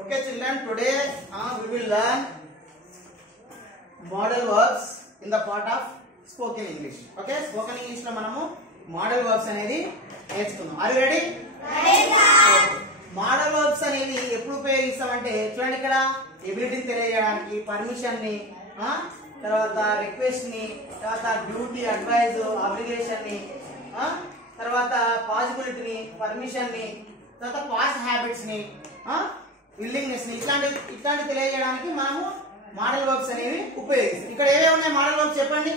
Okay, children, today we will learn model verbs in the part of spoken English. Okay, spoken English lo manamu model verbs anedi నేర్చుకుందాం. Are you ready? Ready sir. Model verbs అనేవి ఎప్పుడు ఉపయోగిస్తామంటే చూడండి ఇక్కడ ఎబిలిటీని తెలియజేయడానికి, permission ని, తర్వాత request ని, తర్వాత డ్యూటీ, అడ్వైజ్, అబ్లిగేషన్ ని, తర్వాత పాసిబిలిటీని, పర్మిషన్ ని, తర్వాత పాస్ట్ హ్యాబిట్స్ ని, విల్లింగ్నెస్ ని, ఇట్లాంటి తెలియజేయడానికి మనము మోడల్ వర్బ్స్ అనేవి ఉపయోగిస్తాం. ఇక్కడ ఏవేవి ఉన్నాయి మోడల్ వర్బ్స్ చెప్పండి.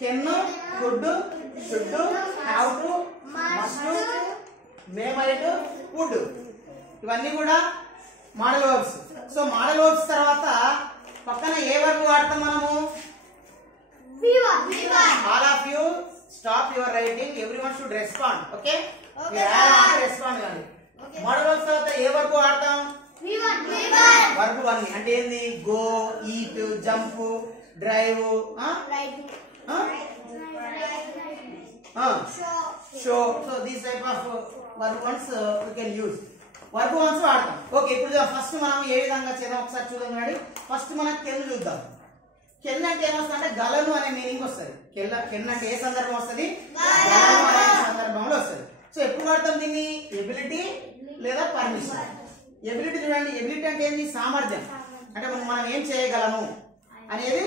Can, could, should, have to, must, may might, would, ఇవన్నీ కూడా modal verbs. So modal verbs తర్వాత పక్కన ఏ వర్బ్ వాడతాం మనము? All of you stop your writing, everyone should respond. Okay, respond కానీ. మోడల్ వర్బ్స్ తర్వాత ఏ వర్బ్ వాడతాం? వర్బ్ 1 అంటే ఏంది? Go, eat, jump, drive, show. So these type of verb ones we can use. Verb ones వాడతాం. Okay, ఇప్పుడు first మనం ఏ విధంగా చేద్దాం ఒకసారి చూడండి. ఫస్ట్ మనం కెన్ చూద్దాం. కెన్ అంటే ఏమొస్తుంది అంటే గలను అనే మీనింగ్ వస్తుంది. కెన్ అంటే ఏ సందర్భం వస్తుంది? గలను అనే సందర్భంలో వస్తుంది. సో ఎప్పుడు వాడతాం దీన్ని? ఎబిలిటీ లేదా పర్మిషన్. ఎబిలిటీ చూడండి, ఎబిలిటీ అంటే ఏంది? సామర్థ్యం. అంటే మనం ఏం చేయగలము అనేది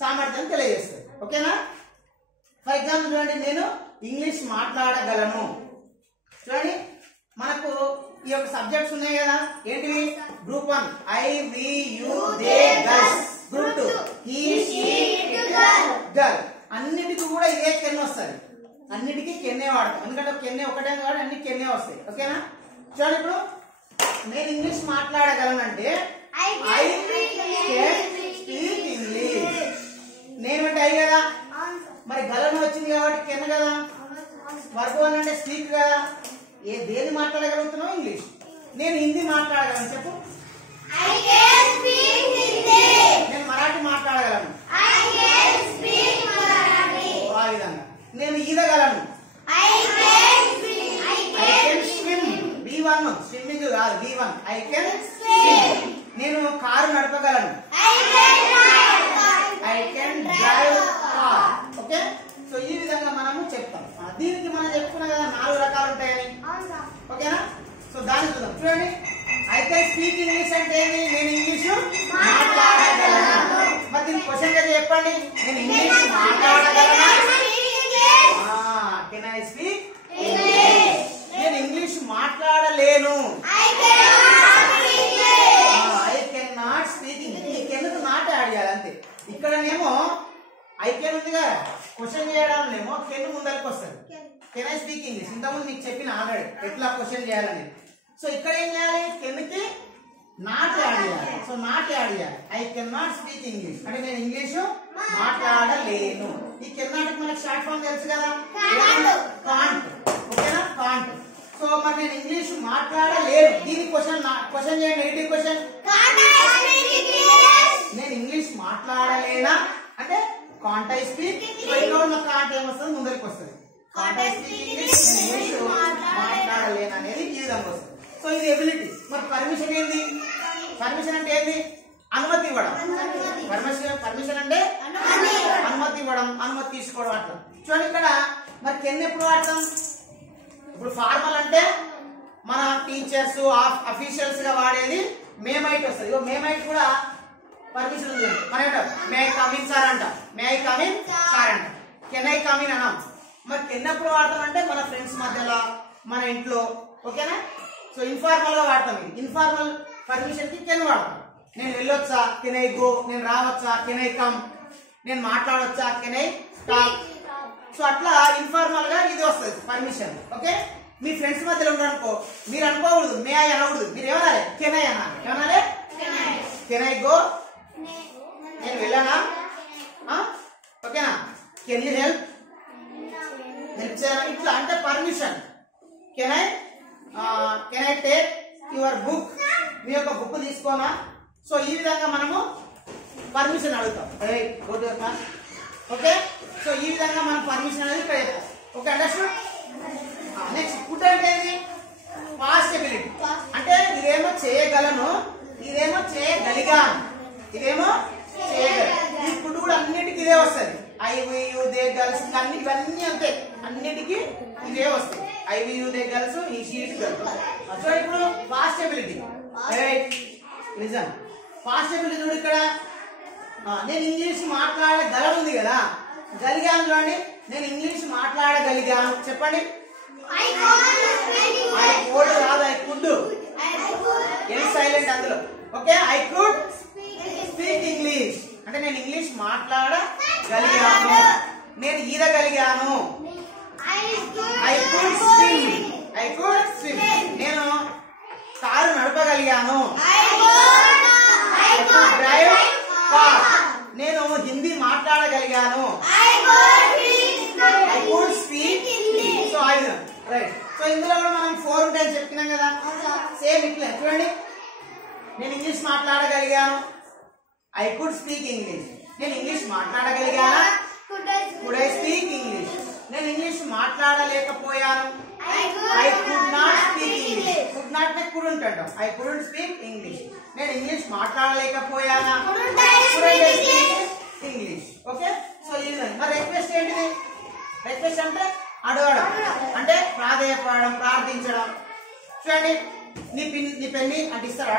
సామర్థ్యం తెలియజేస్తుంది. ఓకేనా? ఫర్ ఎగ్జాంపుల్ చూడండి, నేను ఇంగ్లీష్ మాట్లాడగలను. చూడండి, మనకు ఈ యొక్క సబ్జెక్ట్స్ ఉన్నాయి కదా, ఏంటివి? Group 1 I, we, you, they, girls. Group 2 he, she, it, girl. అన్నిటికీ కూడా ఇదే కెన్ వస్తుంది. అన్నిటికీ కెన్నే వాడతాం, ఎందుకంటే కెన్నే ఒకటే కాబట్టి అన్ని కెన్నే వస్తాయి. ఓకేనా? చూడండి, ఇప్పుడు నేను ఇంగ్లీష్ మాట్లాడగలను అంటే ఐ కెన్ స్పీక్ ఇంగ్లీష్. నేను అంటే ఐ కదా, మరి గలను వచ్చింది కాబట్టి కెన్ కదా. వర్బ్ 1 అంటే స్పీక్ కదా. దేన్ని మాట్లాడగలుగుతున్నావు? ఇంగ్లీష్. నేను హిందీ మాట్లాడగలను చెప్పు. నేను మరాఠీ మాట్లాడగలను. ఆ విధంగా నేను ఈదగలను. I can swim. B1 swimming కాదు, B1 ఐ కెన్ స్విమ్. నేను కారు నడపగలను. I can drive car. Okay, so ఈ విధంగా మనము చెప్తాం. దీనికి మనం చెప్పుకున్నాం కదా 4 రకాలు ఉంటాయని. ఓకేనా? సో దాన్ని చూద్దాం. చూడండి, ఐ కెన్ స్పీక్ ఇంగ్లీష్ అంటే ఏంటి? నేను ఇంగ్లీషు మాట్లాడగలను. మరి దీనికి క్వశ్చన్ గా చెప్పండి, నేను ఇంగ్లీష్ మాట్లాడగలనా? Can I speak English? నేను ఇంగ్లీష్ మాట్లాడలేను. I can not speak English. ఈ కెన్కు నాట్ యాడ్ చేయాలి అంతే. ఇక్కడనేమో ఐ కెన్ ఉంది కదా, క్వశ్చన్ చేయడంలో కెన్ ముందరికి వస్తుంది. కెన్ ఐ స్పీక్ ఇంగ్లీష్ ఇంతకుముందు మీకు చెప్పిన ఆల్రెడీ ఎట్లా క్వశ్చన్ చేయాలని. సో ఇక్కడ ఏం చేయాలి? కెన్ కి నాట్ యాడ్ చేయాలి. సో నాట్ యాడ్ చేయాలి. I can not speak English అంటే నేను ఇంగ్లీషు మాట్లాడలేను. ఈ కెన్ నాట్ మనకి షార్ట్ ఫామ్ తెలుసు కదా, కాంట్. ఓకేనా? కాంట్. సో మరి నేను ఇంగ్లీష్ మాట్లాడలేను. దీని క్వశ్చన్ చేయండి. Negative question. నేను ఇంగ్లీష్ మాట్లాడలేనా అంటే కాంట్ ఐ స్పీక్. ఇక్కడ ఉన్న కాంట్ ఏమొస్తుంది? ముందరికి వస్తుంది. Can't I speak English, English మాట్లాడలేను అనేది ఈ విధంగా వస్తుంది. సో ఇది ఎబిలిటీ. మరి పర్మిషన్ ఏంది? పర్మిషన్ అంటే ఏంది? అనుమతి ఇవ్వడం. పర్మిషన్ అంటే అనుమతి ఇవ్వడం, అనుమతి తీసుకోవడం అట్లా. చూడండి ఇక్కడ మరి కెన్ ఎప్పుడు వాడతాం? ఇప్పుడు ఫార్మల్ అంటే మన టీచర్స్, అఫీషియల్స్ గా వాడేది మే మైట్ వస్తుంది. ఇగో మే మైట్ కూడా పర్మిషన్ ఉంది. మనం ఏంటో may I come in sir అంట, may I come in sir అంట. కెన్ ఐ కమ్ ఇన్ అన్నాం. మరి కెన్ ఎప్పుడు వాడతాం అంటే మన ఫ్రెండ్స్ మధ్యలో, మన ఇంట్లో. ఓకేనా? సో ఇన్ఫార్మల్ గా వాడతాం. ఇది ఇన్ఫార్మల్ పర్మిషన్ కి కెన్ వాడతాం. నేను వెళ్ళొచ్చా? Can I go. నేను రావచ్చా? Can I come. నేను మాట్లాడొచ్చా? Can I talk. సో అట్లా ఇన్ఫార్మల్ గా ఇది వస్తుంది పర్మిషన్. ఓకే, మీ ఫ్రెండ్స్ మధ్యలో ఉండనుకో, మీరు అనుకోకూడదు మే ఐ అనకూడదు. మీరు ఏమనాలి? కెన్ ఐ అనాలి. ఏమనాలి? Can I go. నేను వెళ్ళానా? ఓకేనా? Can you help. హెల్ప్ చేయనా? ఇట్లా అంటే permission. Can I take your book. మీ యొక్క బుక్ తీసుకోనా? సో ఈ విధంగా మనము పర్మిషన్ అడుగుతాం. ఓకే, సో ఈ విధంగా మనం పర్మిషన్ అనేది ఇక్కడ చెప్తాం. Okay, understood? నెక్స్ట్ కుడ్ అంటే ఏంటి? పాస్ట్ ఎబిలిటీ అంటే ఇదేమో చేయగలను, ఇదేమో చేయగలిగాను, ఇదేమో చేయగలిగాను. ఈ కుడ్ కూడా అన్నిటికీ ఇదే వస్తుంది. I we you they girls అన్ని ఇవన్నీ అంతే, అన్నిటికీ ఇదే వస్తాయి. I we you they girls ఈ షీట్ గర్ల్స్. సో ఇప్పుడు past ability listen. Past ability చూడు ఇక్కడ. నేను ఇంగ్లీష్ మాట్లాడగలను ఉంది కదా, గలిగాను చూడండి. నేను ఇంగ్లీష్ మాట్లాడగలిగాను చెప్పండి. ఐ కోడ్ రాదు, ఐ కుడ్. ఎల్ సైలెంట్ అందులో. Okay, I could speak English అంటే నేను ఇంగ్లీష్ మాట్లాడగలిగాను. నేను ఈదగలిగాను. I could swim, I could swim. నేను కారు నడపగలిగాను. I could drive car. నేను హిందీ మాట్లాడగలిగాను. I could speak. So right. So ఇందులో కూడా మనం 4 ఉంటాయని చెప్తున్నాం కదా, సేమ్ ఇట్లే చూడండి. నేను ఇంగ్లీష్ మాట్లాడగలిగాను. I could speak English. నేను ఇంగ్లీష్ మాట్లాడగలిగానా? Could I speak English. నేను ఇంగ్లీష్ మాట్లాడలేకపోయాను. I could not speak English. Could not may could ఉంటాం. I couldn't speak English. నేను ఇంగ్లీష్ మాట్లాడలేకపోయానా? Couldn't I speak English. Okay, so ఈ విధంగా. మరి రిక్వెస్ట్ ఏంటిది? రిక్వెస్ట్ అంటే అడగడం, అంటే ప్రాధేయపడడం, ప్రార్థించడం. చూడండి, నీ పెన్ని అంటే ఇస్తారా?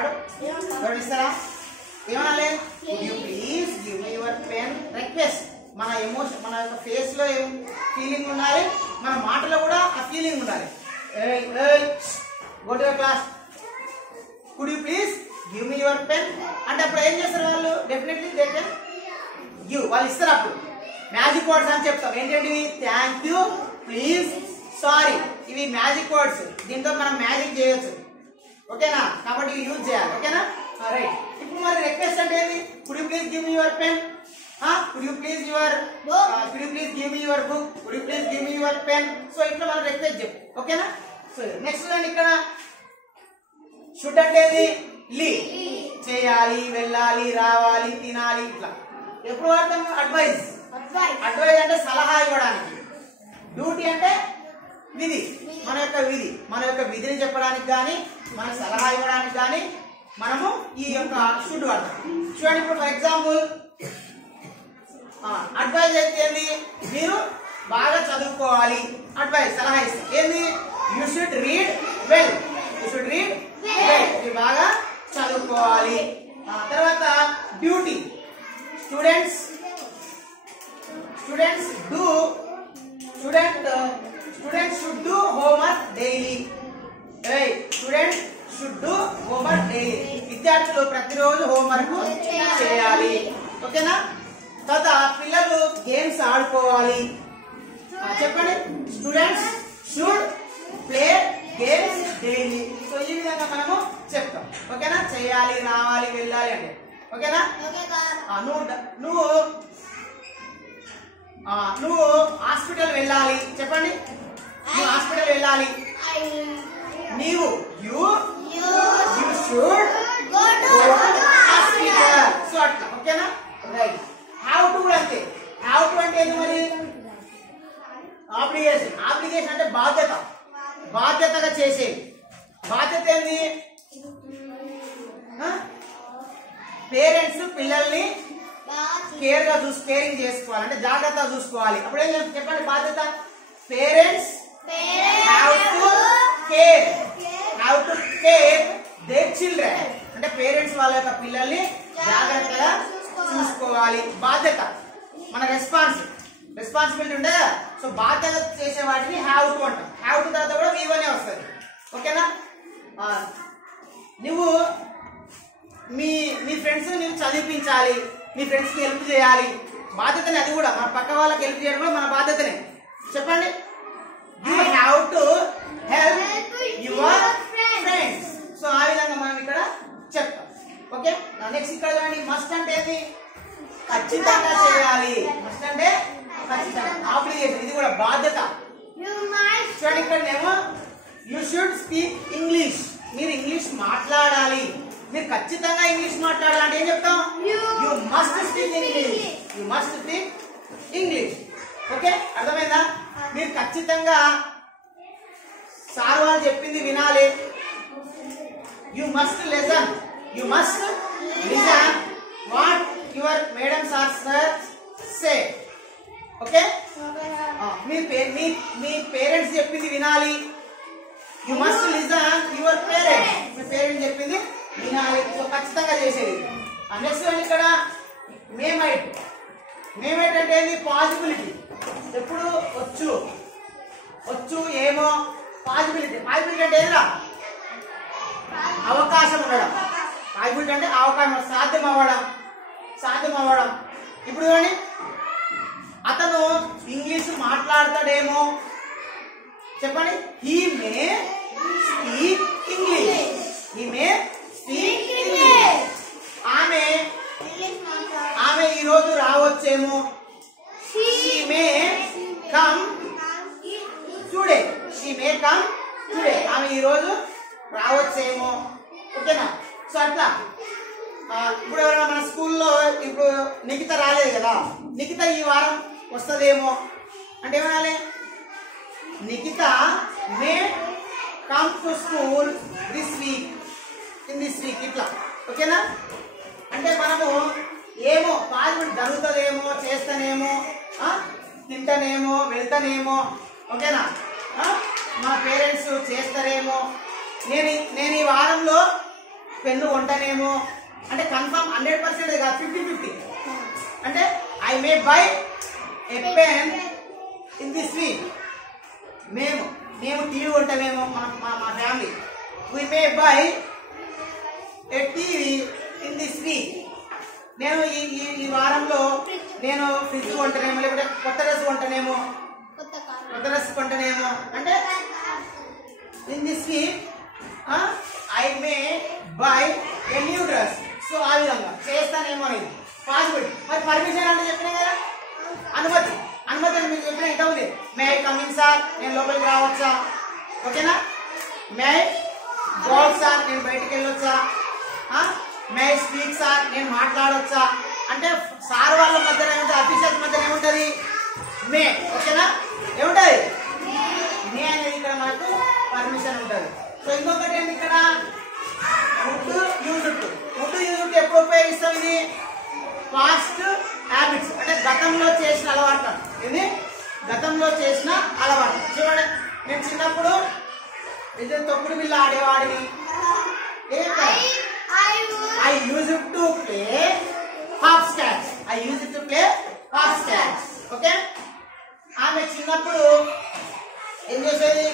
ఎవరు ఇస్తారా? ఏమనాలి? Would you please give me your pen. Request. మన ఎమోషన్, మన యొక్క ఫేస్ లో ఏం ఫీలింగ్ ఉండాలి, మన మాటలో కూడా ఆ ఫీలింగ్ ఉండాలి. Go to your class. Could you please give me your pen అంటే అప్పుడు ఏం చేస్తారు వాళ్ళు? Definitely they can give. వాళ్ళు ఇస్తారు. అప్పుడు మ్యాజిక్ వర్డ్స్ అని చెప్తాం. ఏంటంటే థ్యాంక్ యూ, ప్లీజ్, సారీ. ఇవి మ్యాజిక్ వర్డ్స్. దీంతో మనం మ్యాజిక్ చేయొచ్చు. ఓకేనా? కాబట్టి ఇవి యూజ్ చేయాలి. ఓకేనా? రైట్. ఇప్పుడు మరి రిక్వెస్ట్ అంటే ఏంటి? Could you please give me your pen. Could you please give me your book? Could you please give me your pen? So ఇట్లా మనం రిక్వెస్ట్ చెప్పు. ఓకేనా? సో నెక్స్ట్ చూడండి ఇక్కడ. షుడ్ అంటే ఏంది? లీ. చేయాలి, వెళ్ళాలి, రావాలి, తినాలి, ఇట్లా. ఎప్పుడు వాడతాం? అడ్వైజ్. అడ్వైజ్ అంటే సలహా ఇవ్వడానికి. డ్యూటీ అంటే విధి, మన యొక్క విధి. మన యొక్క విధిని చెప్పడానికి కానీ, మన సలహా ఇవ్వడానికి కానీ మనము ఈ యొక్క షుడ్ వాడతాం. చూడండి, ఇప్పుడు ఫర్ ఎగ్జాంపుల్ అడ్వైజ్ అయితే ఏంది? మీరు బాగా చదువుకోవాలి. అడ్వైజ్, సలహా ఇస్తాం. ఏంది? You should read well. You should read well. మీరు బాగా చదువుకోవాలి. తర్వాత duty. Students should do homework daily. Students should do homework daily. విద్యార్థులు ప్రతిరోజు హోంవర్క్ చేయాలి. ఓకేనా? తర్వాత పిల్లలు గేమ్స్ ఆడుకోవాలి. చెప్పండి. Students should play games daily. So ఈ విధంగా మనము చెప్తాం. ఓకేనా? చేయాలి, రావాలి, వెళ్ళాలి అంటే. ఓకేనా? నువ్వు హాస్పిటల్ వెళ్ళాలి. చెప్పండి. నువ్వు హాస్పిటల్ వెళ్ళాలి. నీవు you should go to hospital. So అట్లా. ఓకేనా? రైట్. హ్యావ్ టు అంటే హ్యావ్ టు అంటే ఏంటి మరి? ఆబ్లిగేషన్. ఆబ్లిగేషన్ అంటే బాధ్యత, బాధ్యతగా చేసేది. బాధ్యత ఏంది? పేరెంట్స్ పిల్లల్ని కేరింగ్ చేసుకోవాలి, అంటే జాగ్రత్తగా చూసుకోవాలి. అప్పుడు ఏం చెప్పండి? బాధ్యత. Parents have to care their children. అంటే పేరెంట్స్ వాళ్ళ యొక్క పిల్లల్ని జాగ్రత్తగా చూసుకోవాలి. బాధ్యత మన రెస్పాన్సిబిలిటీ ఉండే కదా. సో బాధ్యత చేసే వాటిని హ్యావ్ టు అంటాం. హ్యావ్ టు తర్వాత కూడా V1 వస్తుంది. ఓకేనా? నువ్వు మీ ఫ్రెండ్స్ నువ్వు చదివించాలి, మీ ఫ్రెండ్స్ కి హెల్ప్ చేయాలి. బాధ్యతనే అది కూడా. మన పక్క వాళ్ళకి హెల్ప్ చేయడం కూడా మన బాధ్యతనే. చెప్పండి. You have to help your friends. So ఆ విధంగా మనం ఇక్కడ చెప్తాం. ఓకే, నెక్స్ట్ ఇక్కడ చూడండి. మస్ట్ అంటే ఏంటి? ఖచ్చితంగా చేయాలి. మస్ట్ అంటే ఖచ్చితంగా. ఆబ్లిగేషన్, ఇది కూడా బాధ్యత. చూడండి ఇక్కడనేమో యూ షుడ్ స్పీక్ ఇంగ్లీష్. మీరు ఇంగ్లీష్ మాట్లాడాలి. మీరు ఖచ్చితంగా ఇంగ్లీష్ మాట్లాడాలంటే ఏం చెప్తాం? You must speak English. You must speak English. Okay, అర్థమైందా? మీరు ఖచ్చితంగా సార్ వాళ్ళు చెప్పింది వినాలి. You must listen. You must listen what your madams or sirs say. Okay? Me parents చెప్పింది వినాలి. You must listen your parents. Me parents చెప్పింది వినాలి. సో ఖచ్చితంగా చేసేది. నెక్స్ట్ ఇక్కడ మేమైట్. మేమైట్ అంటే ఏంది? పాసిబిలిటీ. ఎప్పుడు వచ్చు ఏమో. పాసిబిలిటీ అంటే ఏంద్రా? అవకాశం ఉండడం. పాసిబిలిటీ అంటే అవకాశం, సాధ్యం అవ్వడం. ఇప్పుడు చూడండి, అతను ఇంగ్లీష్ మాట్లాడతాడేమో. చెప్పండి. He may speak English. ఆమె ఈరోజు రావచ్చేమో. She may come today. ఆమె ఈరోజు రావచ్చేమో. ఓకేనా? సో అట్లా ఇప్పుడు ఎవరైనా మన స్కూల్లో ఇప్పుడు నిఖిత రాలేదు కదా, నిఖిత ఈ వారం వస్తుందేమో అంటే ఏమనాలి? Nikhita may come to school this week. ఇట్లా. ఓకేనా? అంటే మనము ఏమో పాజిబిలిటీ జరుగుతుందేమో, చేస్తానేమో, తింటానేమో, వెళ్తానేమో. ఓకేనా? మా పేరెంట్స్ చేస్తారేమో. నేను ఈ వారంలో పెన్ను కొంటానేమో. అంటే కన్ఫర్మ్ 100% కాదు, 50-50. అంటే I may buy a pen in this week. మేము టీవీ కొంటామేమో, మా family. We may buy a TV in this week. నేను ఈ వారంలో నేను ఫ్రిడ్జ్ కొంటానేమో, లేకపోతే కొత్త డ్రెస్ కొంటానేమో. అంటే in this week I may buy a new dress. So ఆ విధంగా చేస్తానేమో అనేది పాసిబిలిటీ. మరి పర్మిషన్ అంటే చెప్పినా కదా, అనుమతి అంటే మీకు చెప్పిన ఎంత ఉంది? మే ఐ కమింగ్ సార్, నేను లోపలికి రావచ్చా? ఓకేనా? May I go out sir, నేను బయటికి వెళ్ళొచ్చా? మే ఐ స్పీక్ సార్, నేను మాట్లాడవచ్చా? అంటే సార్ వాళ్ళ మధ్యన ఏముంటుంది? అఫీషియల్స్ మధ్యన ఏముంటుంది? మే. ఓకేనా? ఏముంటుంది? మే అనేది ఇక్కడ మనకు పర్మిషన్ ఉంటుంది. సో ఇంకొకటి ఏంటి ఇక్కడ? వుడ్ యూజ్డ్ ఎప్పుడు ఉపయోగిస్తాం? ఇది పాస్ట్ హ్యాబిట్స్ అంటే గతంలో చేసిన అలవాటు. ఇది గతంలో చేసిన అలవాటు. చూడండి, నేను చిన్నప్పుడు ఇది తొక్కుడు బిళ్ళ ఆడేవాడిని. I used to play hopscotch. Okay? ఆమె చిన్నప్పుడు ఏం చేసేది?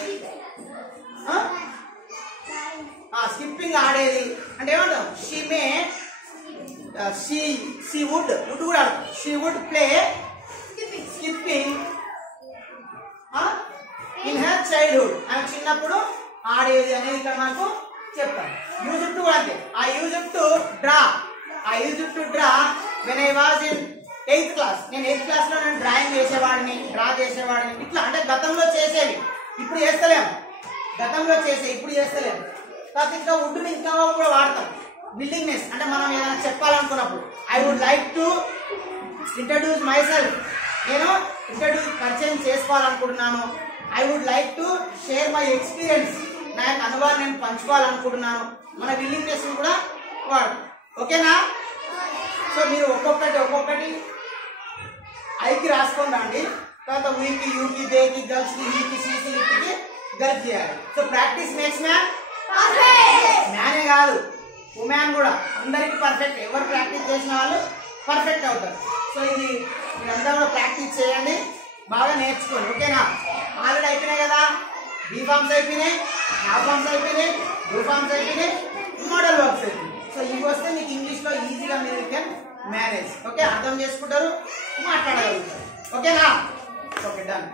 స్కిప్పింగ్ ఆడేది. అంటే ఏమంటాం? she would play skipping in her childhood. ఆమె చిన్నప్పుడు ఆడేది అనేది ఇక్కడ మనకు చెప్తాను. యూజ్డ్ టు అంటే I used to draw when I was in 8th class. నేను 8th class లో నేను డ్రా చేసేవాడిని. ఇట్లా అంటే గతంలో చేసేవి, ఇప్పుడు చేస్తలేము. ఇప్పుడు చేస్తలేము. కాకపోతే ఇంకా వుడ్ని ఇంకా కూడా వాడతాం. విల్లింగ్నెస్ అంటే మనం ఏదైనా చెప్పాలనుకున్నప్పుడు I would like to introduce myself. నేను పరిచయం చేసుకోవాలనుకుంటున్నాను. I would like to share my experience. నా యొక్క అనుభవాన్ని నేను పంచుకోవాలనుకుంటున్నాను. మన విల్లింగ్నెస్ కూడా వాడు. ఓకేనా? సో మీరు ఒక్కొక్కటి ఐకి రాసుకొని రండి. తర్వాత వీకి, యూకి, దేకి, గర్ల్స్కి, హీకి, సీకి, లిప్కి గర్ల్స్ చేయాలి. సో ప్రాక్టీస్ మేక్స్ మ్యానే కాదు, ఉమెన్ కూడా అందరికి పర్ఫెక్ట్. ఎవరు ప్రాక్టీస్ చేసిన వాళ్ళు పర్ఫెక్ట్ అవుతారు. సో ఇది మీరంతా కూడా ప్రాక్టీస్ చేయండి, బాగా నేర్చుకోండి. ఓకేనా? ఆల్రెడీ అయిపోయినాయి కదా, బీ ఫార్మ్స్ అయిపోయినాయి, హాఫ్ ఫార్మ్స్ అయిపోయినాయి, డూ ఫార్మ్స్ అయిపోయినాయి, మోడల్ వర్క్స్ అయిపోయినాయి. సో ఇవి వస్తే మీకు ఇంగ్లీష్లో ఈజీగా మీరు కెన్ మేనేజ్. ఓకే? అర్థం చేసుకుంటారు, మాట్లాడగలుగుతారు. ఓకేనా? Okay, done.